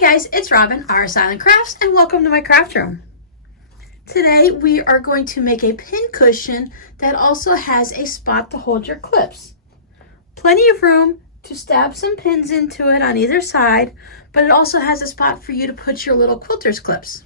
Hey guys, it's Robin, our Silent Crafts, and welcome to my craft room. Today we are going to make a pin cushion that also has a spot to hold your clips. Plenty of room to stab some pins into it on either side, but it also has a spot for you to put your little quilter's clips.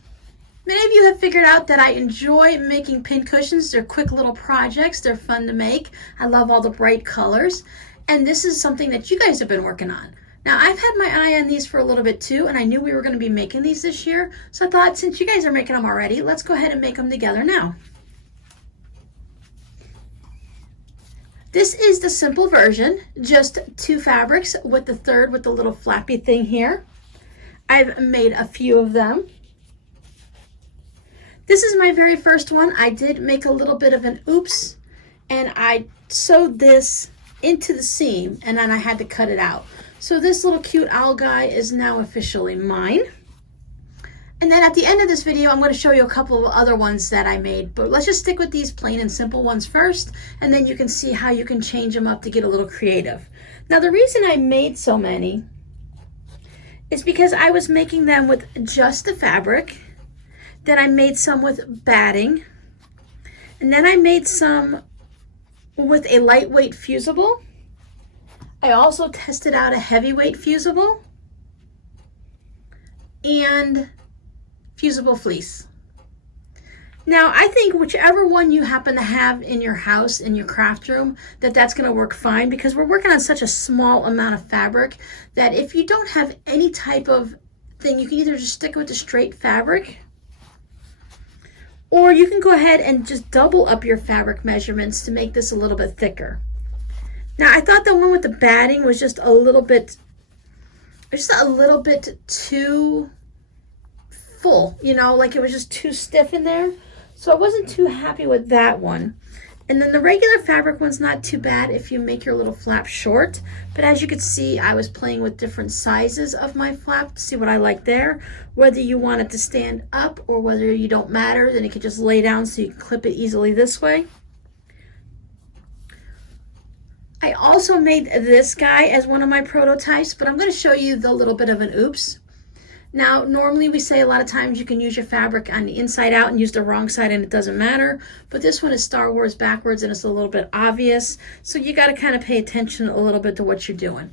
Many of you have figured out that I enjoy making pin cushions. They're quick little projects, they're fun to make. I love all the bright colors, and this is something that you guys have been working on. Now, I've had my eye on these for a little bit too, and I knew we were going to be making these this year, so I thought since you guys are making them already, let's go ahead and make them together now. This is the simple version, just 2 fabrics with the third with the little flappy thing here. I've made a few of them. This is my very first one. I did make a little bit of an oops, and I sewed this into the seam, and then I had to cut it out. So this little cute owl guy is now officially mine. And then at the end of this video, I'm going to show you a couple of other ones that I made, but let's just stick with these plain and simple ones first, and then you can see how you can change them up to get a little creative. Now, the reason I made so many is because I was making them with just the fabric, then I made some with batting, and then I made some with a lightweight fusible. I also tested out a heavyweight fusible and fusible fleece. Now, I think whichever one you happen to have in your house, in your craft room, that's going to work fine, because we're working on such a small amount of fabric that if you don't have any type of thing, you can either just stick with the straight fabric, or you can go ahead and just double up your fabric measurements to make this a little bit thicker. Now, I thought the one with the batting was just a little bit too full, you know, like it was just too stiff in there. So I wasn't too happy with that one. And then the regular fabric one's not too bad if you make your little flap short. But as you can see, I was playing with different sizes of my flap to see what I like there. Whether you want it to stand up or whether you don't matter, then you can just lay down so you can clip it easily this way. I also made this guy as one of my prototypes, but I'm going to show you the little bit of an oops. Now, normally we say a lot of times you can use your fabric on the inside out and use the wrong side and it doesn't matter, but this one is Star Wars backwards and it's a little bit obvious, so you got to kind of pay attention a little bit to what you're doing.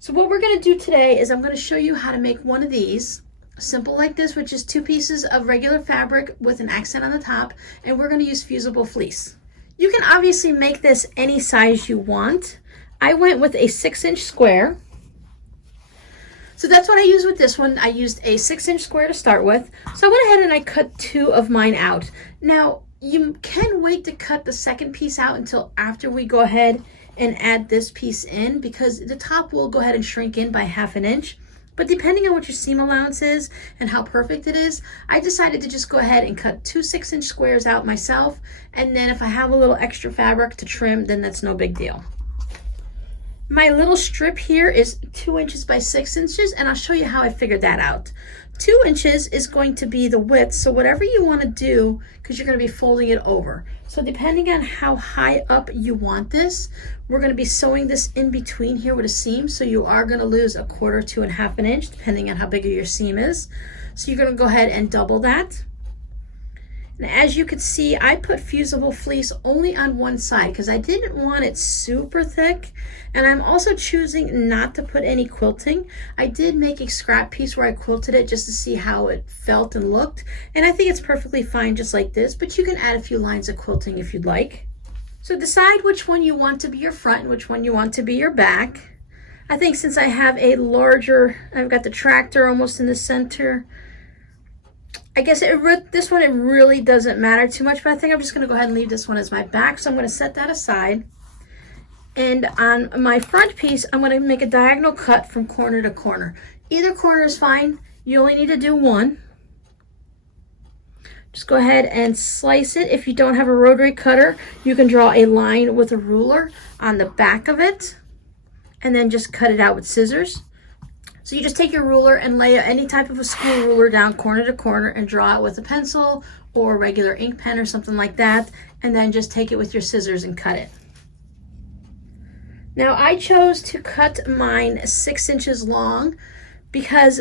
So what we're going to do today is I'm going to show you how to make one of these, simple like this, which is 2 pieces of regular fabric with an accent on the top, and we're going to use fusible fleece. You can obviously make this any size you want. I went with a 6-inch square. So that's what I used with this one. I used a 6-inch square to start with. So I went ahead and I cut 2 of mine out. Now, you can wait to cut the second piece out until after we go ahead and add this piece in, because the top will go ahead and shrink in by 1/2 inch. But depending on what your seam allowance is and how perfect it is, I decided to just go ahead and cut 2 6-inch squares out myself. And then if I have a little extra fabric to trim, then that's no big deal. My little strip here is 2 inches by 6 inches, and I'll show you how I figured that out. 2 inches is going to be the width, so whatever you want to do, because you're going to be folding it over. So depending on how high up you want this, we're going to be sewing this in between here with a seam, so you are going to lose 1/4 to 1/2 inch, depending on how big your seam is. So you're going to go ahead and double that. And as you can see, I put fusible fleece only on one side because I didn't want it super thick. And I'm also choosing not to put any quilting. I did make a scrap piece where I quilted it just to see how it felt and looked. And I think it's perfectly fine just like this, but you can add a few lines of quilting if you'd like. So decide which one you want to be your front and which one you want to be your back. I think since I have a larger, I've got the tractor almost in the center, I guess this one, it really doesn't matter too much, but I think I'm just going to go ahead and leave this one as my back. So I'm going to set that aside. And on my front piece, I'm going to make a diagonal cut from corner to corner. Either corner is fine. You only need to do one. Just go ahead and slice it. If you don't have a rotary cutter, you can draw a line with a ruler on the back of it and then just cut it out with scissors. So you just take your ruler and lay any type of a school ruler down corner to corner and draw it with a pencil or a regular ink pen or something like that, and then just take it with your scissors and cut it. Now I chose to cut mine 6 inches long because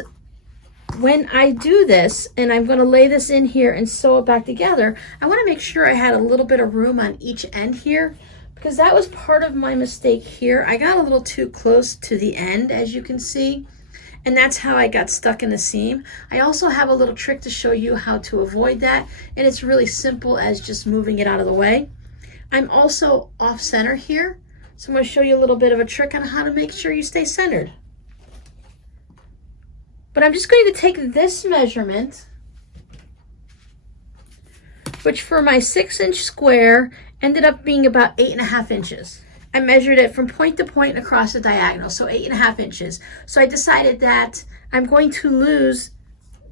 when I do this, and I'm going to lay this in here and sew it back together, I want to make sure I had a little bit of room on each end here, because that was part of my mistake here. I got a little too close to the end, as you can see, and that's how I got stuck in the seam. I also have a little trick to show you how to avoid that, and it's really simple as just moving it out of the way. I'm also off center here, so I'm going to show you a little bit of a trick on how to make sure you stay centered. But I'm just going to take this measurement, which for my 6-inch square ended up being about 8.5 inches. I measured it from point to point across the diagonal, so 8.5 inches. So I decided that I'm going to lose,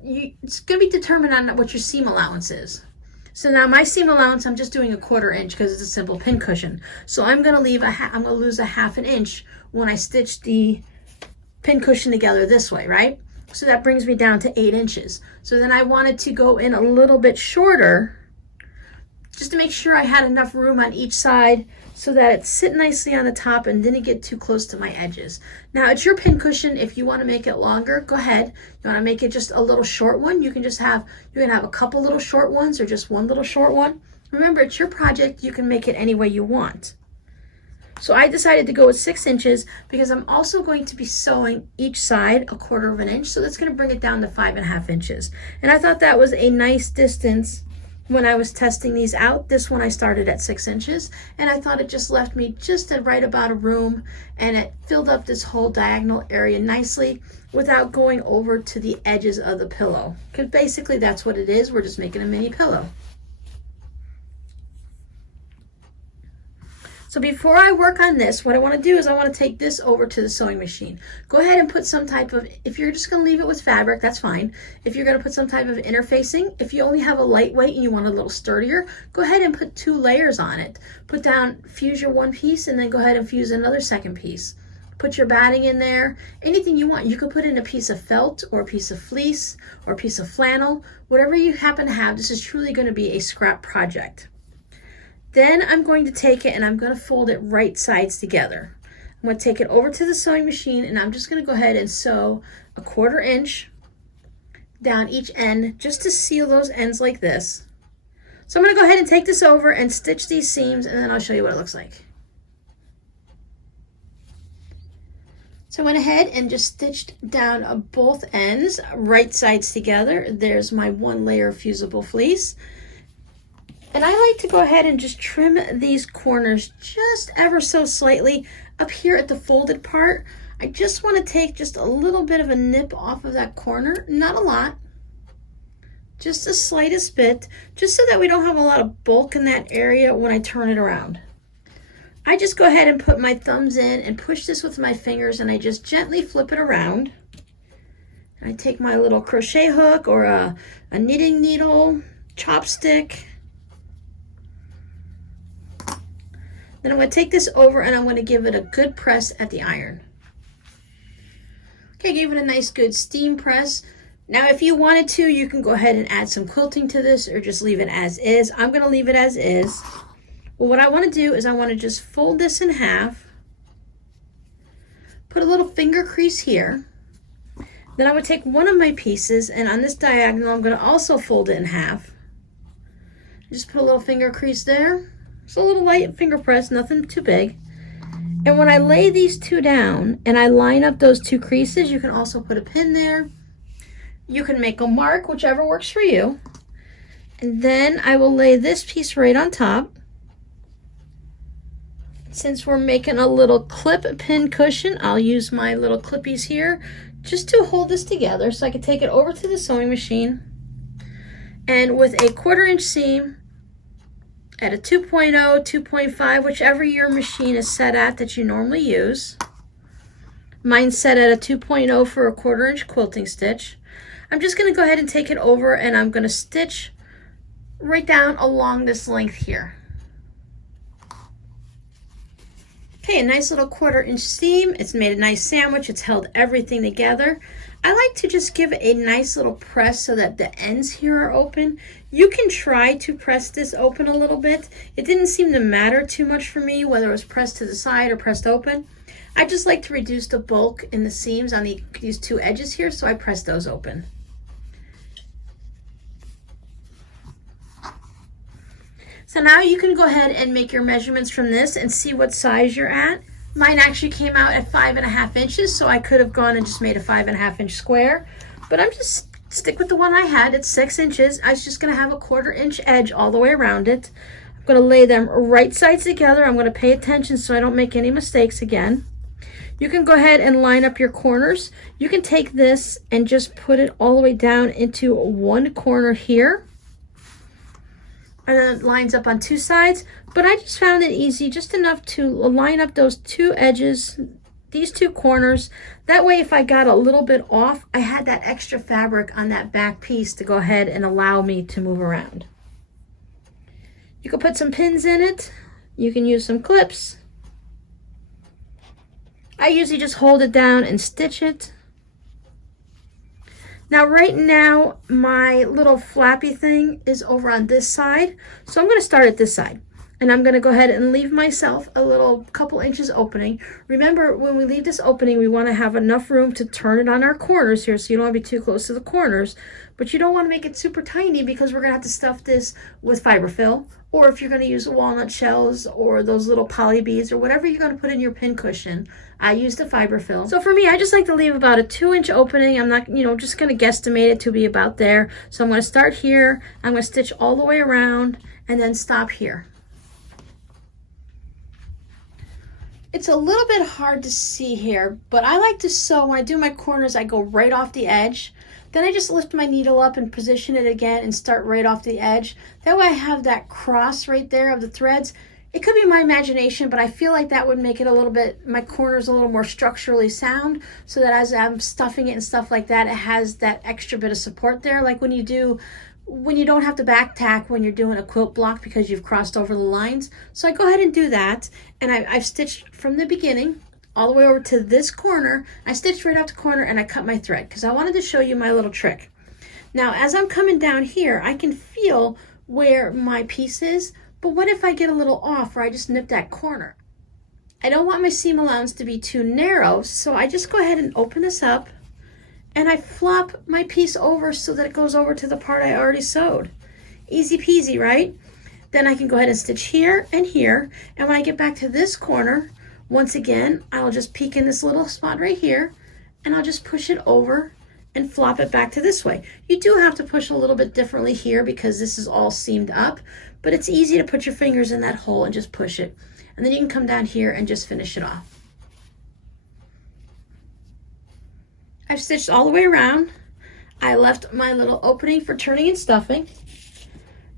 it's going to be determined on what your seam allowance is. So now my seam allowance, I'm just doing 1/4 inch because it's a simple pincushion. So I'm going to lose a 1/2 inch when I stitch the pincushion together this way, right? So that brings me down to 8 inches. So then I wanted to go in a little bit shorter just to make sure I had enough room on each side so that it sit nicely on the top and didn't get too close to my edges. Now it's your pincushion. If you want to make it longer, go ahead. You want to make it just a little short one, you can have a couple little short ones or just one little short one. Remember, it's your project. You can make it any way you want. So I decided to go with 6 inches because I'm also going to be sewing each side 1/4 inch. So that's going to bring it down to 5.5 inches. And I thought that was a nice distance when I was testing these out. This one I started at 6 inches, and I thought it just left me just at right about a room, and it filled up this whole diagonal area nicely without going over to the edges of the pillow. Because basically that's what it is. We're just making a mini pillow. So before I work on this, what I want to do is I want to take this over to the sewing machine. Go ahead and put some type of, if you're just going to leave it with fabric, that's fine. If you're going to put some type of interfacing, if you only have a lightweight and you want a little sturdier, go ahead and put 2 layers on it. Put down, fuse your one piece, and then go ahead and fuse another second piece. Put your batting in there, anything you want. You could put in a piece of felt or a piece of fleece or a piece of flannel, whatever you happen to have. This is truly going to be a scrap project. Then I'm going to take it and I'm going to fold it right sides together. I'm going to take it over to the sewing machine and I'm just going to go ahead and sew 1/4 inch down each end just to seal those ends like this. So I'm going to go ahead and take this over and stitch these seams, and then I'll show you what it looks like. So I went ahead and just stitched down both ends right sides together. There's my 1 layer of fusible fleece. And I like to go ahead and just trim these corners just ever so slightly up here at the folded part. I just want to take just a little bit of a nip off of that corner, not a lot, just the slightest bit, just so that we don't have a lot of bulk in that area when I turn it around. I just go ahead and put my thumbs in and push this with my fingers, and I just gently flip it around. And I take my little crochet hook or a knitting needle, chopstick. Then I'm going to take this over and I'm going to give it a good press at the iron. Okay, gave it a nice good steam press. Now if you wanted to, you can go ahead and add some quilting to this or just leave it as is. I'm going to leave it as is. Well, what I want to do is I want to just fold this in half, put a little finger crease here. Then I would take one of my pieces, and on this diagonal I'm going to also fold it in half. Just put a little finger crease there. It's a little light finger press, nothing too big. And when I lay these 2 down and I line up those 2 creases, you can also put a pin there. You can make a mark, whichever works for you. And then I will lay this piece right on top. Since we're making a little clip pin cushion, I'll use my little clippies here just to hold this together so I can take it over to the sewing machine. And with a 1/4 inch seam, at a 2.0, 2.5, whichever your machine is set at that you normally use. Mine's set at a 2.0 for a 1/4 inch quilting stitch. I'm just going to go ahead and take it over, and I'm going to stitch right down along this length here. Okay, a nice little 1/4 inch seam. It's made a nice sandwich. It's held everything together. I like to just give it a nice little press so that the ends here are open. You can try to press this open a little bit. It didn't seem to matter too much for me whether it was pressed to the side or pressed open. I just like to reduce the bulk in the seams on these 2 edges here, so I press those open. So now you can go ahead and make your measurements from this and see what size you're at. Mine actually came out at 5.5 inches, so I could have gone and just made a 5.5 inch square, but I'm just stick with the one I had. It's 6 inches. I was just gonna have a 1/4 inch edge all the way around it. I'm gonna lay them right sides together. I'm gonna pay attention so I don't make any mistakes again. You can go ahead and line up your corners. You can take this and just put it all the way down into one corner here. And then it lines up on 2 sides, but I just found it easy, just enough to line up those 2 edges, these 2 corners. That way, if I got a little bit off, I had that extra fabric on that back piece to go ahead and allow me to move around. You can put some pins in it. You can use some clips. I usually just hold it down and stitch it. Now right now, my little flappy thing is over on this side. So I'm gonna start at this side. And I'm gonna go ahead and leave myself a little couple inches opening. Remember, when we leave this opening, we wanna have enough room to turn it on our corners here, so you don't wanna be too close to the corners, but you don't wanna make it super tiny because we're gonna have to stuff this with fiberfill, or if you're gonna use walnut shells or those little poly beads or whatever you're gonna put in your pincushion. I use the fiberfill. So for me, I just like to leave about a 2-inch opening. I'm not, just gonna guesstimate it to be about there. So I'm gonna start here, I'm gonna stitch all the way around and then stop here. It's a little bit hard to see here, but I like to sew. When I do my corners, I go right off the edge. Then I just lift my needle up and position it again and start right off the edge. That way I have that cross right there of the threads. It could be my imagination, but I feel like that would make it a little bit, my corners a little more structurally sound, so that as I'm stuffing it and stuff like that, it has that extra bit of support there. Like when you don't have to back tack when you're doing a quilt block because you've crossed over the lines. So I go ahead and do that, and I've stitched from the beginning all the way over to this corner. I stitched right up the corner and I cut my thread because I wanted to show you my little trick. Now as I'm coming down here, I can feel where my piece is, but what if I get a little off where I just nip that corner? I don't want my seam allowance to be too narrow, so I just go ahead and open this up and I flop my piece over so that it goes over to the part I already sewed. Easy peasy, right? Then I can go ahead and stitch here and here, and when I get back to this corner, once again, I'll just peek in this little spot right here, and I'll just push it over and flop it back to this way. You do have to push a little bit differently here because this is all seamed up, but it's easy to put your fingers in that hole and just push it. And then you can come down here and just finish it off. I've stitched all the way around. I left my little opening for turning and stuffing.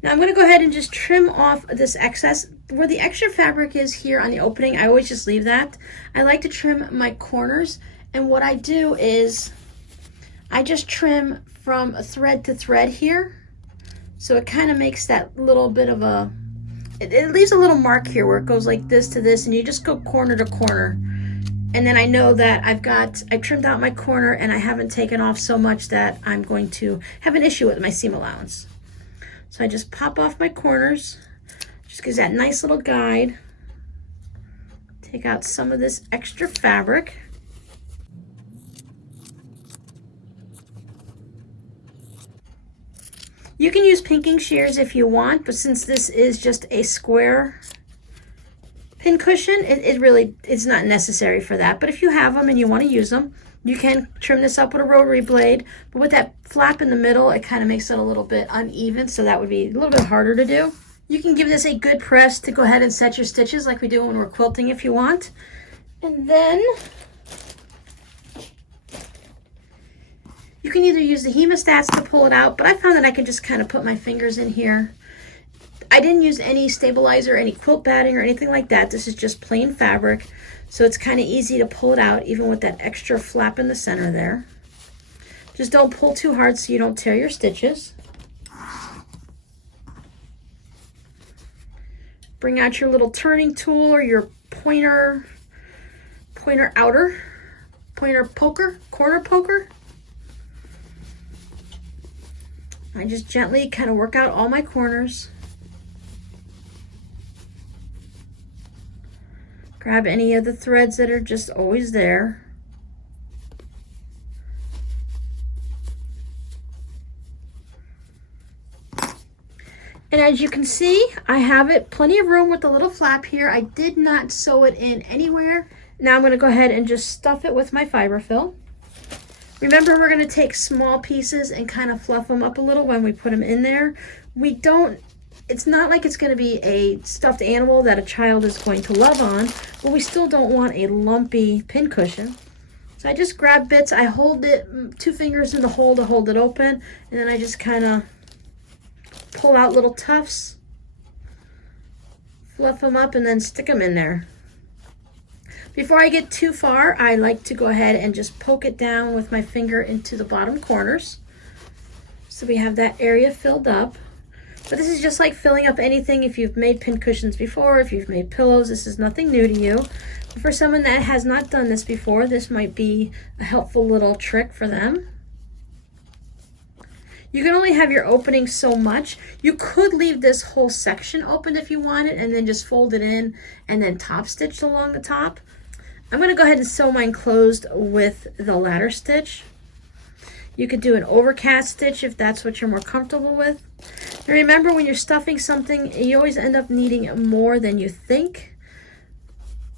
Now I'm going to go ahead and just trim off this excess. Where the extra fabric is here on the opening, I always just leave that. I like to trim my corners, and what I do is I just trim from thread to thread here. So it kind of makes that little bit of a, it leaves a little mark here where it goes like this to this, and you just go corner to corner. And then I know that I've trimmed out my corner and I haven't taken off so much that I'm going to have an issue with my seam allowance. So I just pop off my corners, just gives that nice little guide. Take out some of this extra fabric. You can use pinking shears if you want, but since this is just a square pincushion, it really is not necessary for that. But if you have them and you want to use them, you can trim this up with a rotary blade. But with that flap in the middle, it kind of makes it a little bit uneven, so that would be a little bit harder to do. You can give this a good press to go ahead and set your stitches like we do when we're quilting if you want. And then you can either use the hemostats to pull it out, but I found that I can just kind of put my fingers in here. I didn't use any stabilizer, any quilt batting or anything like that. This is just plain fabric, so it's kind of easy to pull it out even with that extra flap in the center there. Just don't pull too hard so you don't tear your stitches. Bring out your little turning tool or your corner poker. I just gently kind of work out all my corners. Grab any of the threads that are just always there. And as you can see, I have it plenty of room with the little flap here. I did not sew it in anywhere. Now I'm going to go ahead and just stuff it with my fiberfill. Remember, we're going to take small pieces and kind of fluff them up a little when we put them in there. It's not like it's going to be a stuffed animal that a child is going to love on, but we still don't want a lumpy pincushion. So I just grab bits, I hold it, 2 fingers in the hole to hold it open, and then I just kind of pull out little tufts, fluff them up, and then stick them in there. Before I get too far, I like to go ahead and just poke it down with my finger into the bottom corners. So we have that area filled up. But this is just like filling up anything. If you've made pincushions before, if you've made pillows, this is nothing new to you. But for someone that has not done this before, this might be a helpful little trick for them. You can only have your opening so much. You could leave this whole section open if you wanted and then just fold it in and then top stitch along the top. I'm going to go ahead and sew mine closed with the ladder stitch. You could do an overcast stitch if that's what you're more comfortable with. And remember, when you're stuffing something, you always end up needing more than you think.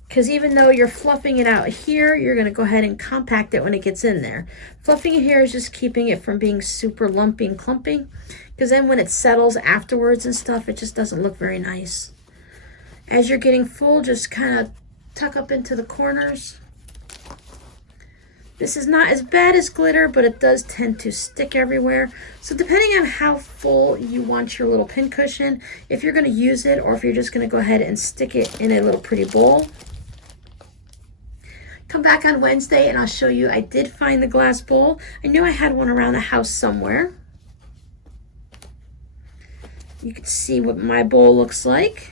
Because even though you're fluffing it out here, you're going to go ahead and compact it when it gets in there. Fluffing it here is just keeping it from being super lumpy and clumpy. Because then when it settles afterwards and stuff, it just doesn't look very nice. As you're getting full, just kind of tuck up into the corners. This is not as bad as glitter, but it does tend to stick everywhere. So depending on how full you want your little pincushion, if you're going to use it or if you're just going to go ahead and stick it in a little pretty bowl. Come back on Wednesday and I'll show you. I did find the glass bowl. I knew I had one around the house somewhere. You can see what my bowl looks like.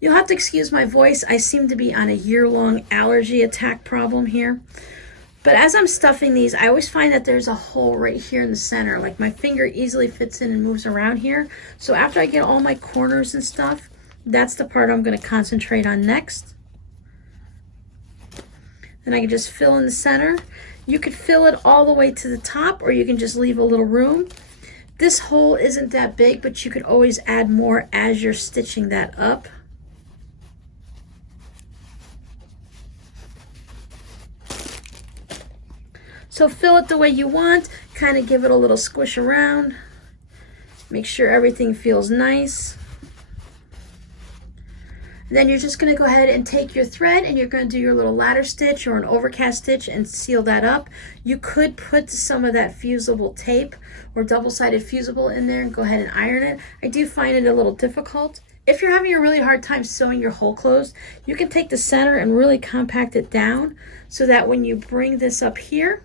You'll have to excuse my voice. I seem to be on a year-long allergy attack problem here. But as I'm stuffing these, I always find that there's a hole right here in the center. Like my finger easily fits in and moves around here. So after I get all my corners and stuff, that's the part I'm going to concentrate on next. Then I can just fill in the center. You could fill it all the way to the top, or you can just leave a little room. This hole isn't that big, but you could always add more as you're stitching that up. So fill it the way you want, kind of give it a little squish around. Make sure everything feels nice. And then you're just going to go ahead and take your thread and you're going to do your little ladder stitch or an overcast stitch and seal that up. You could put some of that fusible tape or double-sided fusible in there and go ahead and iron it. I do find it a little difficult. If you're having a really hard time sewing your hole closed, you can take the center and really compact it down so that when you bring this up here,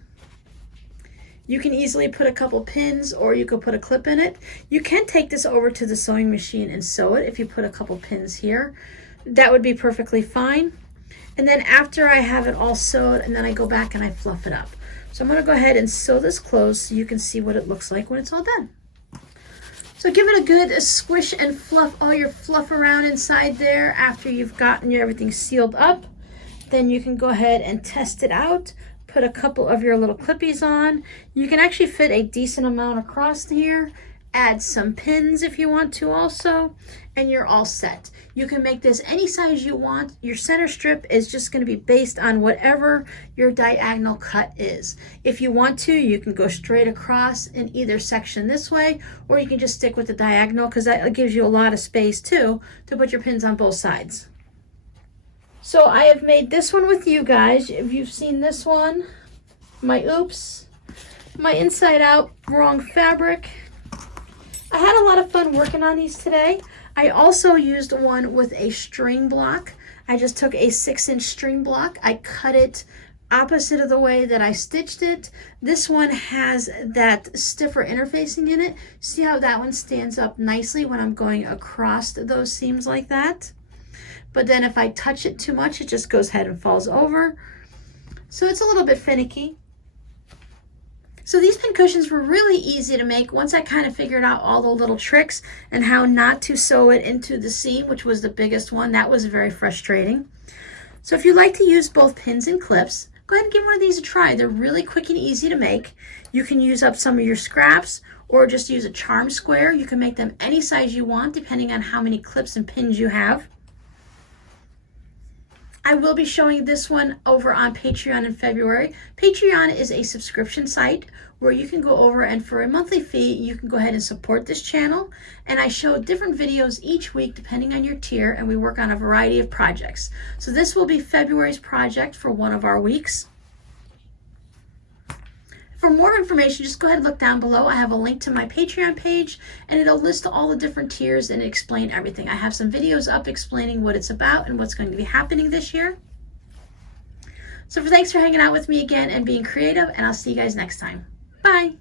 you can easily put a couple pins or you could put a clip in it. You can take this over to the sewing machine and sew it if you put a couple pins here. That would be perfectly fine. And then after I have it all sewed, and then I go back and I fluff it up. So I'm going to go ahead and sew this closed so you can see what it looks like when it's all done. So give it a good squish and fluff all your fluff around inside there after you've gotten everything sealed up. Then you can go ahead and test it out. Put a couple of your little clippies on. You can actually fit a decent amount across here. Add some pins if you want to also, and you're all set. You can make this any size you want. Your center strip is just going to be based on whatever your diagonal cut is. If you want to, you can go straight across in either section this way, or you can just stick with the diagonal because that gives you a lot of space too to put your pins on both sides. So I have made this one with you guys. If you've seen this one, my oops, my inside out wrong fabric. I had a lot of fun working on these today. I also used one with a string block. I just took a 6-inch string block. I cut it opposite of the way that I stitched it. This one has that stiffer interfacing in it. See how that one stands up nicely when I'm going across those seams like that? But then if I touch it too much, it just goes ahead and falls over. So it's a little bit finicky. So these pincushions were really easy to make once I kind of figured out all the little tricks and how not to sew it into the seam, which was the biggest one. That was very frustrating. So if you like to use both pins and clips, go ahead and give one of these a try. They're really quick and easy to make. You can use up some of your scraps, or just use a charm square. You can make them any size you want depending on how many clips and pins you have. I will be showing this one over on Patreon in February. Patreon is a subscription site where you can go over and for a monthly fee, you can go ahead and support this channel. And I show different videos each week depending on your tier, and we work on a variety of projects. So this will be February's project for one of our weeks. For more information, just go ahead and look down below. I have a link to my Patreon page, and it'll list all the different tiers and explain everything. I have some videos up explaining what it's about and what's going to be happening this year. So thanks for hanging out with me again and being creative, and I'll see you guys next time. Bye.